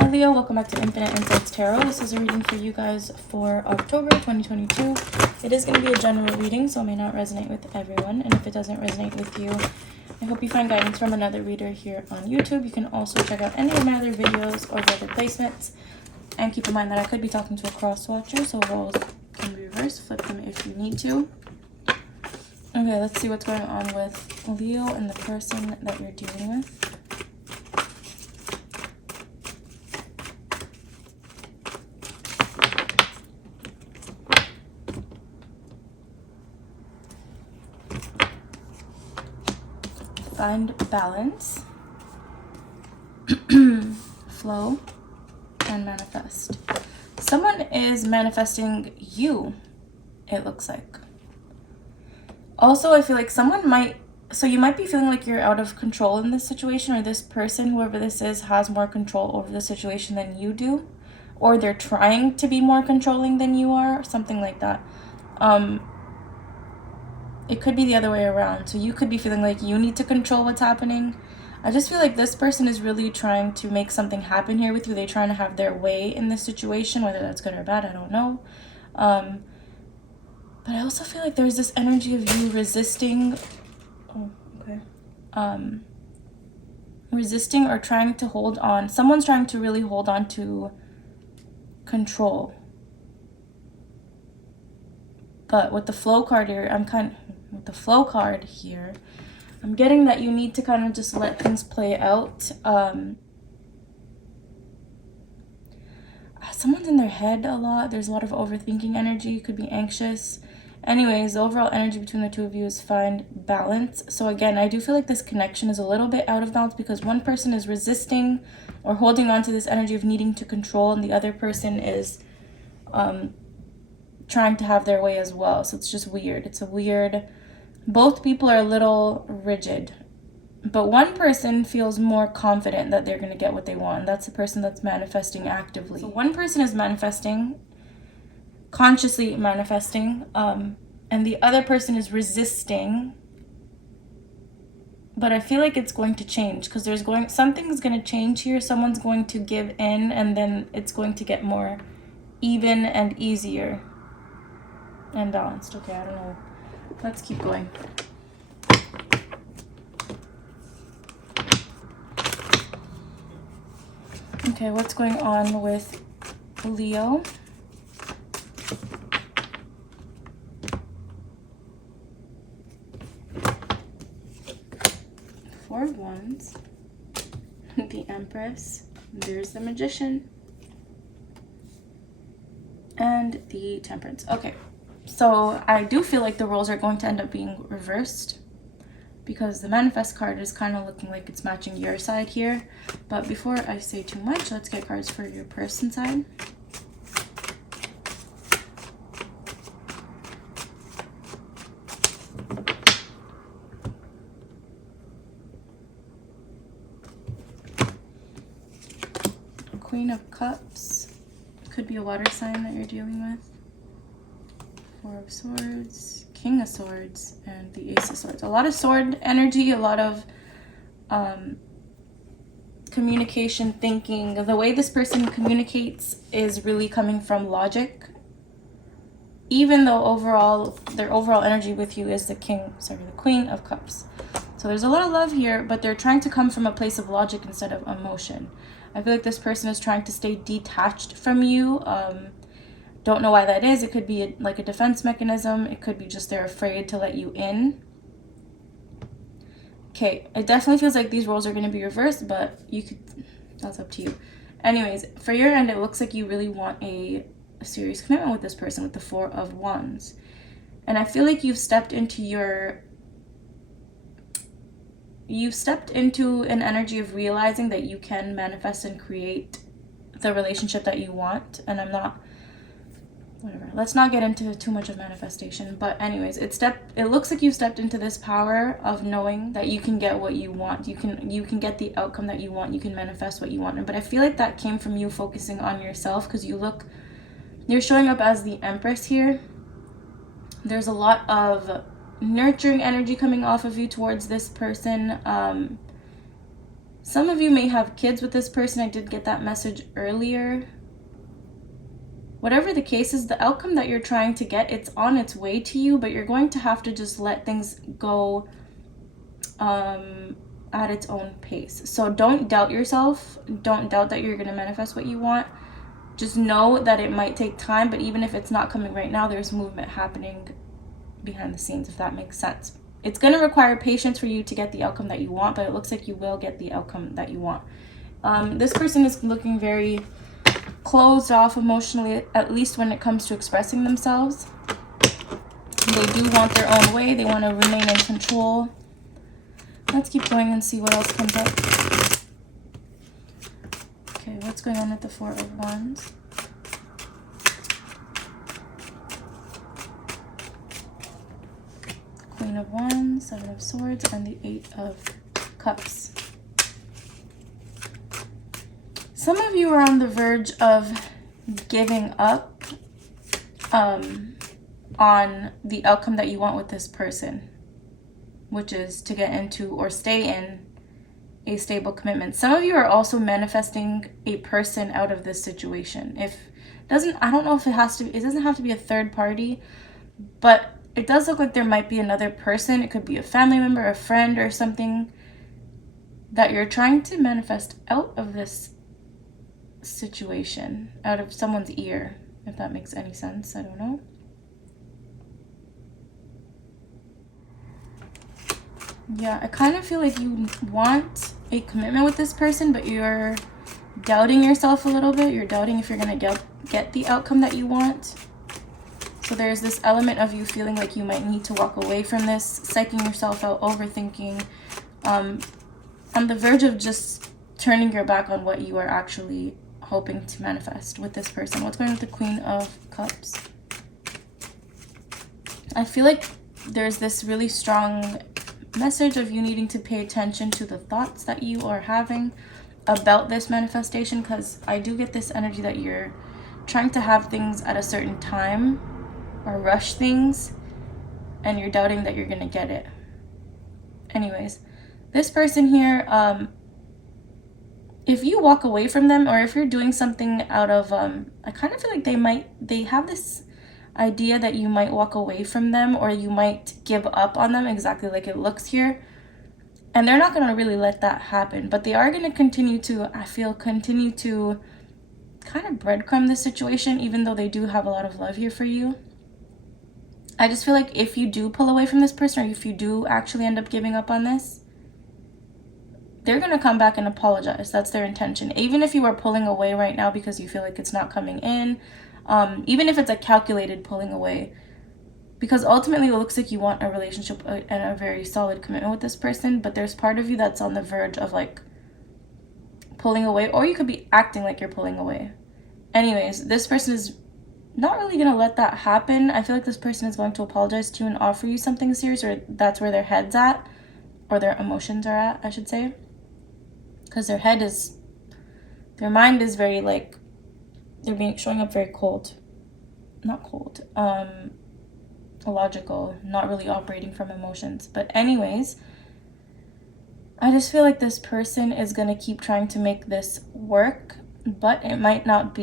Hi Leo, welcome back to Infinite Insights Tarot. This is a reading for you guys for October 2022. It is going to be a general reading, so it may not resonate with everyone. And if it doesn't resonate with you, I hope you find guidance from another reader here on YouTube. You can also check out any of my other videos or other placements. And keep in mind that I could be talking to a cross watcher, so roles can be reversed. Flip them if you need to. Okay, let's see what's going on with Leo and the person that you're dealing with. Find balance, flow, and manifest. Someone is manifesting you, it looks like. Also, I feel like someone might, so you might be feeling like you're out of control in this situation, or this person, whoever this is, has more control over the situation than you do, or they're trying to be more controlling than you are, or something like that. It could be the other way around. So you could be feeling like you need to control what's happening. I just feel like this person is really trying to make something happen here with you. They're trying to have their way in this situation, whether that's good or bad, I don't know. But I also feel like there's this energy of you resisting. Oh, okay. Resisting or trying to hold on. Someone's trying to really hold on to control. But with the flow card here, I'm getting that you need to kind of just let things play out. Someone's in their head a lot. There's a lot of overthinking energy. You could be anxious. Anyways, the overall energy between the two of you is find balance. So again, I do feel like this connection is a little bit out of balance because one person is resisting or holding on to this energy of needing to control, and the other person is trying to have their way as well. So it's just weird. It's a weird, both people are a little rigid, but one person feels more confident that they're going to get what they want. That's the person that's manifesting actively. So one person is manifesting, consciously manifesting, and the other person is resisting. But I feel like it's going to change because something's going to change here. Someone's going to give in, and then it's going to get more even and easier and balanced. Okay, I don't know. Let's keep going. Okay, what's going on with Leo? Four of Wands, the Empress, there's the Magician, and the Temperance. Okay, so I do feel like the roles are going to end up being reversed because the Manifest card is kind of looking like it's matching your side here. But before I say too much, let's get cards for your person side. Queen of Cups. Could be a water sign that you're dealing with. Four of Swords, King of Swords, and the Ace of Swords. A lot of sword energy, a lot of communication, thinking. The way this person communicates is really coming from logic. Even though their overall energy with you is the Queen of Cups. So there's a lot of love here, but they're trying to come from a place of logic instead of emotion. I feel like this person is trying to stay detached from you. Don't know why that is. It could be like a defense mechanism. It could be just they're afraid to let you in. Okay, it definitely feels like these roles are going to be reversed, but that's up to you. Anyways, for your end, it looks like you really want a serious commitment with this person with the Four of Wands. And I feel like you've stepped into an energy of realizing that you can manifest and create the relationship that you want. And whatever, let's not get into too much of manifestation. But anyways, it looks like you've stepped into this power of knowing that you can get what you want. You can get the outcome that you want. You can manifest what you want. But I feel like that came from you focusing on yourself, because you're showing up as the Empress here. There's a lot of nurturing energy coming off of you towards this person. Some of you may have kids with this person. I did get that message earlier. Whatever the case is, the outcome that you're trying to get, it's on its way to you, but you're going to have to just let things go at its own pace. So don't doubt yourself. Don't doubt that you're going to manifest what you want. Just know that it might take time, but even if it's not coming right now, there's movement happening behind the scenes, if that makes sense. It's going to require patience for you to get the outcome that you want, but it looks like you will get the outcome that you want. This person is looking very closed off emotionally, at least when it comes to expressing themselves. They do want their own way. They want to remain in control. Let's keep going and see what else comes up. Okay, what's going on with the Four of Wands? Queen of Wands, Seven of Swords, and the Eight of Cups. Some of you are on the verge of giving up on the outcome that you want with this person, which is to get into or stay in a stable commitment. Some of you are also manifesting a person out of this situation. I don't know if it doesn't have to be a third party, but it does look like there might be another person. It could be a family member, a friend, or something that you're trying to manifest out of this situation, out of someone's ear, if that makes any sense. I don't know. Yeah, I kind of feel like you want a commitment with this person, but you're doubting yourself a little bit. You're doubting if you're going to get the outcome that you want. So there's this element of you feeling like you might need to walk away from this, psyching yourself out, overthinking, on the verge of just turning your back on what you are actually hoping to manifest with this person. What's going on with the Queen of Cups? I feel like there's this really strong message of you needing to pay attention to the thoughts that you are having about this manifestation, because I do get this energy that you're trying to have things at a certain time or rush things, and you're doubting that you're gonna get it. Anyways, this person here, if you walk away from them, or if you're doing something out of I kind of feel like they have this idea that you might walk away from them, or you might give up on them, exactly like it looks here, and they're not going to really let that happen, but they are going to continue to kind of breadcrumb this situation, even though they do have a lot of love here for you. I just feel like if you do pull away from this person, or if you do actually end up giving up on this, they're going to come back and apologize. That's their intention. Even if you are pulling away right now because you feel like it's not coming in, even if it's a calculated pulling away, because ultimately it looks like you want a relationship and a very solid commitment with this person, but there's part of you that's on the verge of like pulling away, or you could be acting like you're pulling away. Anyways, this person is not really going to let that happen. I feel like this person is going to apologize to you and offer you something serious, or that's where their head's at, or their emotions are at, I should say. Because their mind is very like, they're showing up very cold. Not cold. Illogical, not really operating from emotions. But anyways, I just feel like this person is going to keep trying to make this work, but it might not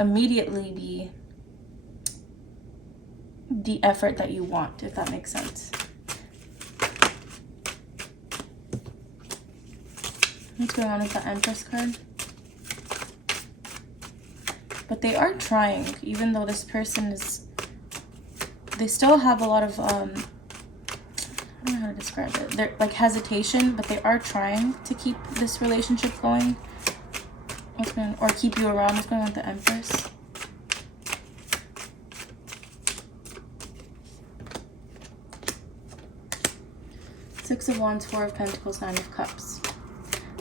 immediately be the effort that you want, if that makes sense. What's going on with the Empress card? But they are trying, even though this person they still have a lot of, I don't know how to describe it. They're like hesitation, but they are trying to keep this relationship going. Or keep you around. What's going on with the Empress? Six of Wands, Four of Pentacles, Nine of Cups.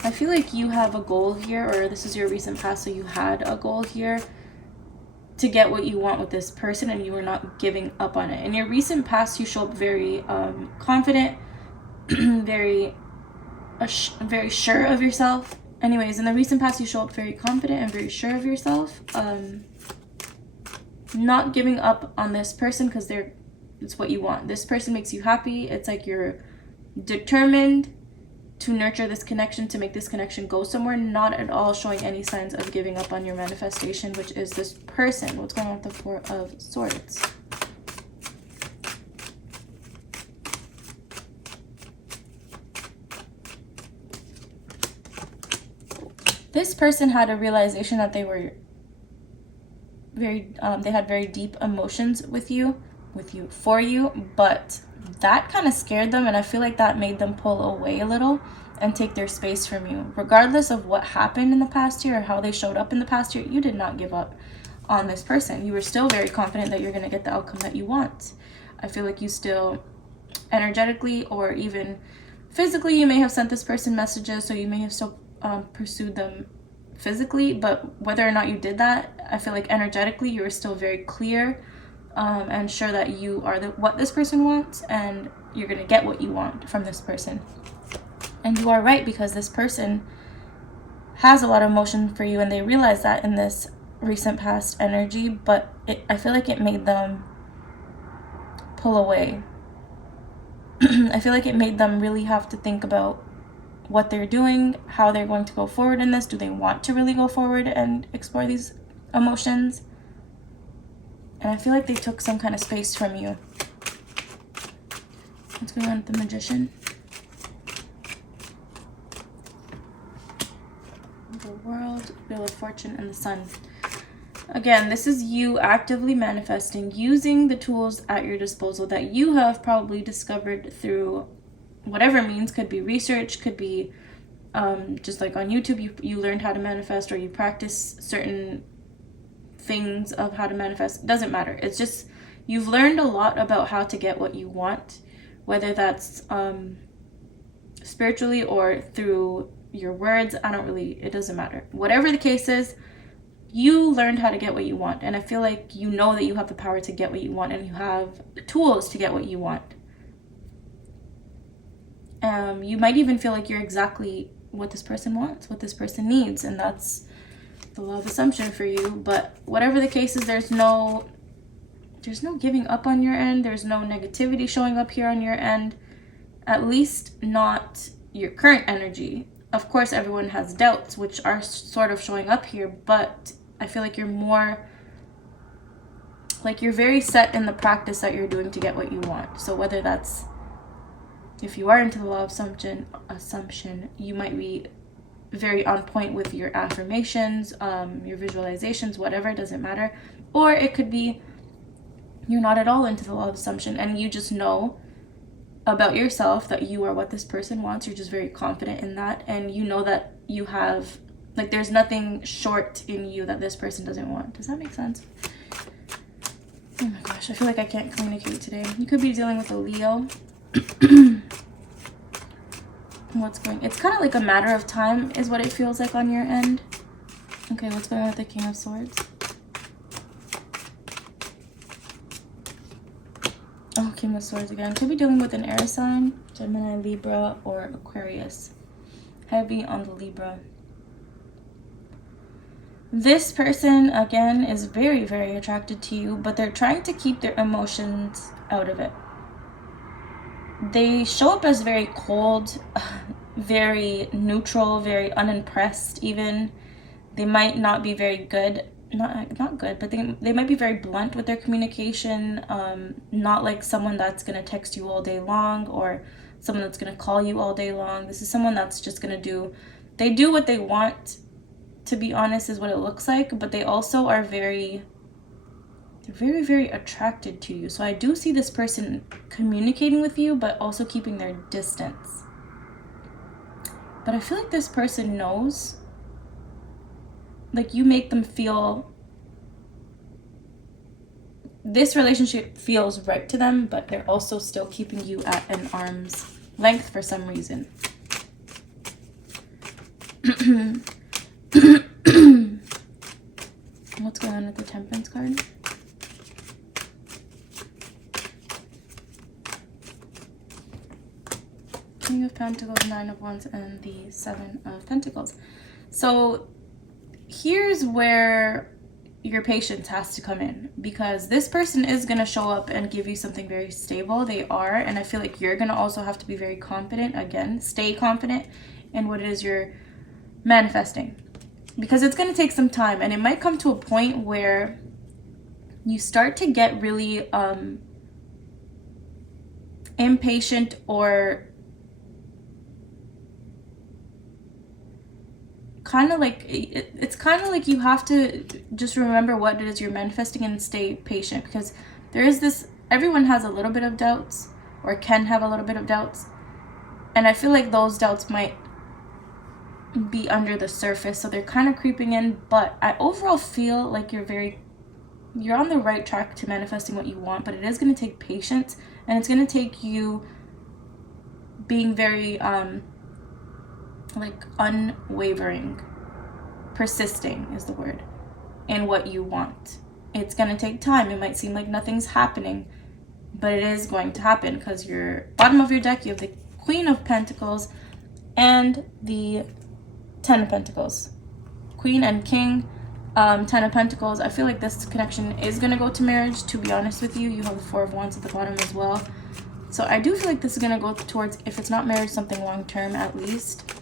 I feel like you have a goal here, or this is your recent past, so you had a goal here to get what you want with this person, and you were not giving up on it. In your recent past, you show up very confident, very sure of yourself. Anyways, in the recent past, you show up very confident and very sure of yourself. Not giving up on this person because it's what you want. This person makes you happy. It's like you're determined to nurture this connection, to make this connection go somewhere, not at all showing any signs of giving up on your manifestation, which is this person. What's going on with the Four of Swords? This person had a realization that they were they had very deep emotions for you, but that kind of scared them, and I feel like that made them pull away a little and take their space from you. Regardless of what happened in the past year or how they showed up in the past year, you did not give up on this person. You were still very confident that you're going to get the outcome that you want. I feel like you still energetically or even physically, you may have sent this person messages, so you may have still pursued them physically, but whether or not you did that, I feel like energetically you were still very clear and sure that you are what this person wants, and you're going to get what you want from this person. And you are right, because this person has a lot of emotion for you, and they realize that in this recent past energy, but I feel like it made them pull away. I feel like it made them really have to think about what they're doing, how they're going to go forward in this. Do they want to really go forward and explore these emotions? And I feel like they took some kind of space from you. What's going on with the Magician? The World, Wheel of Fortune, and the Sun. Again, this is you actively manifesting, using the tools at your disposal that you have probably discovered through whatever means. Could be research, could be just like on YouTube, you learned how to manifest, or you practice certain things of how to manifest. It doesn't matter. It's just you've learned a lot about how to get what you want, whether that's spiritually or through your words. It doesn't matter. Whatever the case is, you learned how to get what you want, and I feel like you know that you have the power to get what you want, and you have the tools to get what you want. You might even feel like you're exactly what this person wants, what this person needs, and that's the law of assumption for you. But whatever the case is, there's no giving up on your end. There's no negativity showing up here on your end, at least not your current energy. Of course, everyone has doubts, which are sort of showing up here, but I feel like you're more like you're very set in the practice that you're doing to get what you want. So whether that's, if you are into the law of assumption, you might be very on point with your affirmations, your visualizations, whatever, it doesn't matter. Or it could be you're not at all into the law of assumption, and you just know about yourself that you are what this person wants. You're just very confident in that, and you know that you have, like, there's nothing short in you that this person doesn't want. Does that make sense? Oh my gosh, I feel like I can't communicate today. You could be dealing with a Leo. It's kind of like a matter of time is what it feels like on your end. Okay, what's going on with the King of Swords? Oh, King of Swords again. Could be dealing with an air sign, Gemini, Libra, or Aquarius. Heavy on the Libra. This person, again, is very, very attracted to you, but they're trying to keep their emotions out of it. They show up as very cold, very neutral, very unimpressed even. They might not be very good. Not good, but they might be very blunt with their communication. Not like someone that's going to text you all day long, or someone that's going to call you all day long. This is someone that's just going to they do what they want, to be honest, is what it looks like, but they also are they're very, very attracted to you. So I do see this person communicating with you, but also keeping their distance. But I feel like this person knows, like, you make them feel this relationship feels right to them, but they're also still keeping you at an arm's length for some reason. What's going on with the Temperance card? King of Pentacles, Nine of Wands, and the Seven of Pentacles. So here's where your patience has to come in, because this person is going to show up and give you something very stable. They are. And I feel like you're going to also have to be very confident. Again, stay confident in what it is you're manifesting, because it's going to take some time, and it might come to a point where you start to get really impatient, or kind of like it's kind of like you have to just remember what it is you're manifesting and stay patient, because there is this, everyone has a little bit of doubts, or can have a little bit of doubts, and I feel like those doubts might be under the surface, so they're kind of creeping in. But I overall feel like you're on the right track to manifesting what you want, but it is going to take patience, and it's going to take you being very like unwavering, persisting is the word, in what you want. It's going to take time. It might seem like nothing's happening, but it is going to happen, because your bottom of your deck, you have the Queen of Pentacles and the Ten of Pentacles. Queen and King. Ten of Pentacles. I feel like this connection is going to go to marriage, to be honest with you. You have the Four of Wands at the bottom as well. So I do feel like this is going to go towards, if it's not marriage, something long term at least.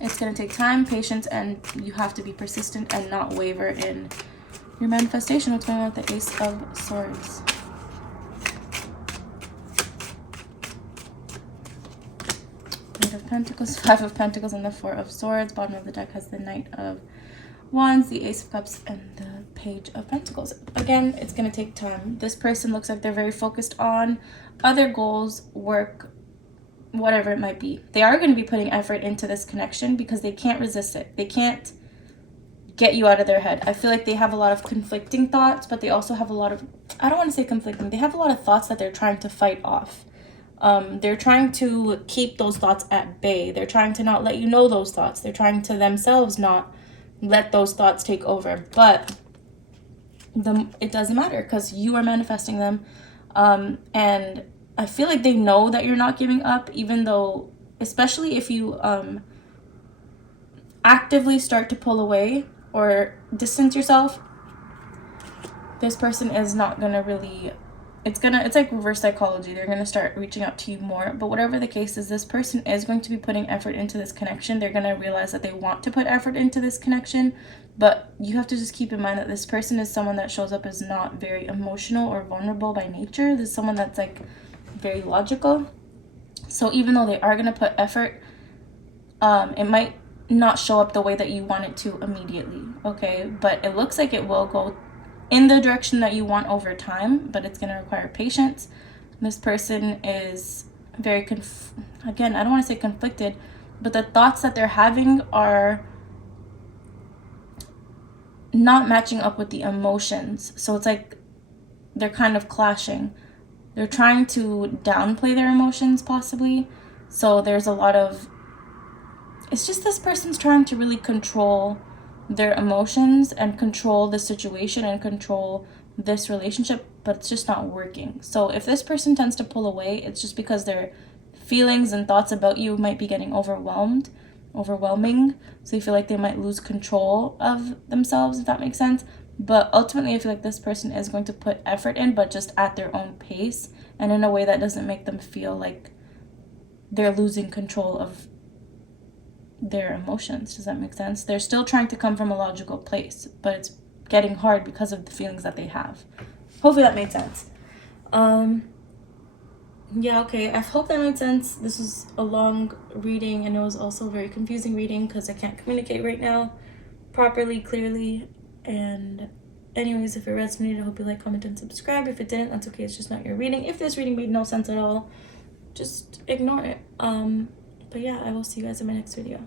It's going to take time, patience, and you have to be persistent and not waver in your manifestation. What's going on with the Ace of Swords? Knight of Pentacles, Five of Pentacles, and the Four of Swords. Bottom of the deck has the Knight of Wands, the Ace of Cups, and the Page of Pentacles. Again, it's going to take time. This person looks like they're very focused on other goals, work, whatever it might be. They are going to be putting effort into this connection, because they can't resist it. They can't get you out of their head. I feel like they have a lot of conflicting thoughts, but they also have a lot of, I don't want to say conflicting, they have a lot of thoughts that they're trying to fight off. They're trying to keep those thoughts at bay. They're trying to not let you know those thoughts. They're trying to themselves not let those thoughts take over. But it doesn't matter, because you are manifesting them. And I feel like they know that you're not giving up, even though, especially if you actively start to pull away or distance yourself, this person is not going to really, it's like reverse psychology. They're going to start reaching out to you more. But whatever the case is, this person is going to be putting effort into this connection. They're going to realize that they want to put effort into this connection. But you have to just keep in mind that this person is someone that shows up as not very emotional or vulnerable by nature. This is someone that's like very logical. So even though they are going to put effort, it might not show up the way that you want it to immediately, okay? But it looks like it will go in the direction that you want over time, but it's going to require patience. This person is very again, I don't want to say conflicted, but the thoughts that they're having are not matching up with the emotions. So it's like they're kind of clashing. They're trying to downplay their emotions, possibly. So there's a lot of, it's just this person's trying to really control their emotions and control the situation and control this relationship, but it's just not working. So if this person tends to pull away, it's just because their feelings and thoughts about you might be getting overwhelming. So you feel like they might lose control of themselves, if that makes sense. But ultimately, I feel like this person is going to put effort in, but just at their own pace and in a way that doesn't make them feel like they're losing control of their emotions. Does that make sense? They're still trying to come from a logical place, but it's getting hard because of the feelings that they have. Hopefully that made sense. Yeah, okay. I hope that made sense. This was a long reading, and it was also a very confusing reading because I can't communicate right now properly, clearly. And anyways, if it resonated, I hope you like, comment, and subscribe. If it didn't, that's okay. It's just not your reading. If this reading made no sense at all, just ignore it. But yeah, I will see you guys in my next video.